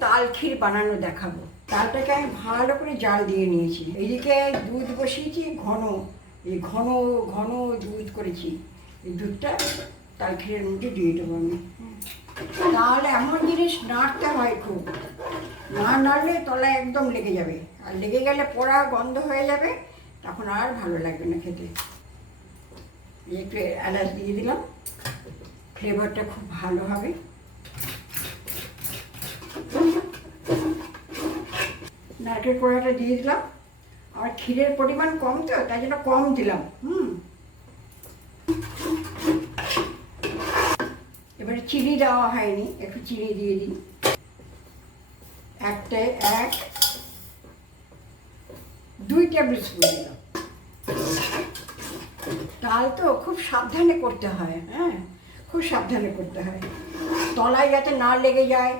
তাল ক্ষীর বানানো দেখাবো। তালটাকে আমি ভালো করে জাল দিয়ে নিয়েছি। এদিকে দুধ বসিয়েছি, ঘন, এই ঘন ঘন দুধ করেছি। এই দুধটা তাল ক্ষীরের মধ্যে দিয়ে দেবো আমি। তাহলে এমন জিনিস নাড়তে হয় খুব। না নাড়লে তলায় একদম লেগে যাবে। আর লেগে গেলে পোড়া গন্ধ হয়ে যাবে, তখন আর ভালো লাগবে না খেতে। একটু এলাচ দিয়ে দিলাম। ফ্লেভারটা খুব ভালো হবে। নারকেল পোড়াটা দিয়ে দিলাম। আর ক্ষীরের পরিমাণ কম তো, তাই জন্য কম দিলাম। হুম। এবারে চিনি দেওয়া হয়নি, একটু চিনি দিয়ে দিই। একটা, এক, দুই টেবিল স্পুন দিলাম। তাল তো খুব সাবধানে করতে হয় হ্যাঁ খুব সাবধানে করতে হয়। তলায় যাতে না লেগে যায়,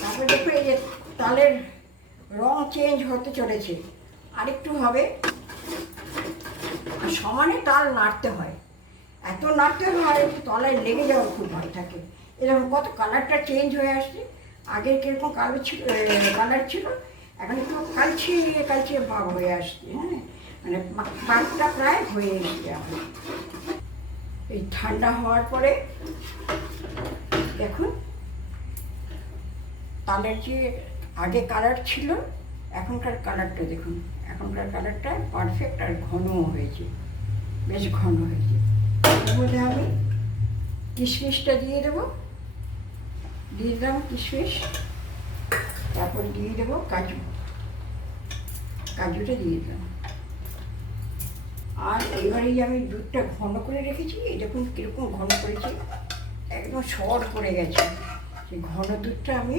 তারপরে দেখো এই যে তালের রং চেঞ্জ হতে চলেছে। আরেকটু হবে। আর সমানে তাল নাড়তে হয়। এত নাড়তে হয়, তলায় লেগে যাওয়ার খুব ভয় থাকে। এরকম কত কালারটা চেঞ্জ হয়ে আসছে। আগে কীরকম কালো ছিল কালার ছিল, এখন একটু কালচে কালচে ভাব হয়ে আসছে হ্যাঁ? মানে পাকটা প্রায় হয়ে এসছে এখন। এই ঠান্ডা হওয়ার পরে দেখুন, তালের যে আগে কালার ছিল, এখনকার কালারটা দেখুন, এখনকার কালারটা পারফেক্ট আর ঘনও হয়েছে, বেশ ঘন হয়েছে। এর মধ্যে আমি কিশমিশটা দিয়ে দেবো, দিয়ে দিলাম কিশমিশ, তারপর দিয়ে দেবো কাজু, কাজুটা দিয়ে দিলাম। আর এবারে যে আমি দুধটা ঘন করে রেখেছি, এই দেখুন কীরকম ঘন করেছি, একদম সর করে গেছে। সেই ঘন দুধটা আমি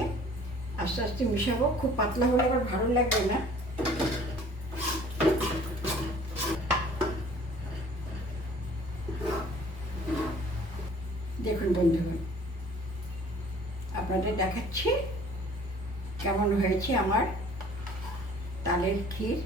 আস্তে আস্তে মিশাবো। খুব পাতলা হলে আবার ভালো লাগবে না। দেখুন বন্ধুগণ, আপনাদের দেখাচ্ছি কেমন হয়েছে আমার তালের ক্ষীর।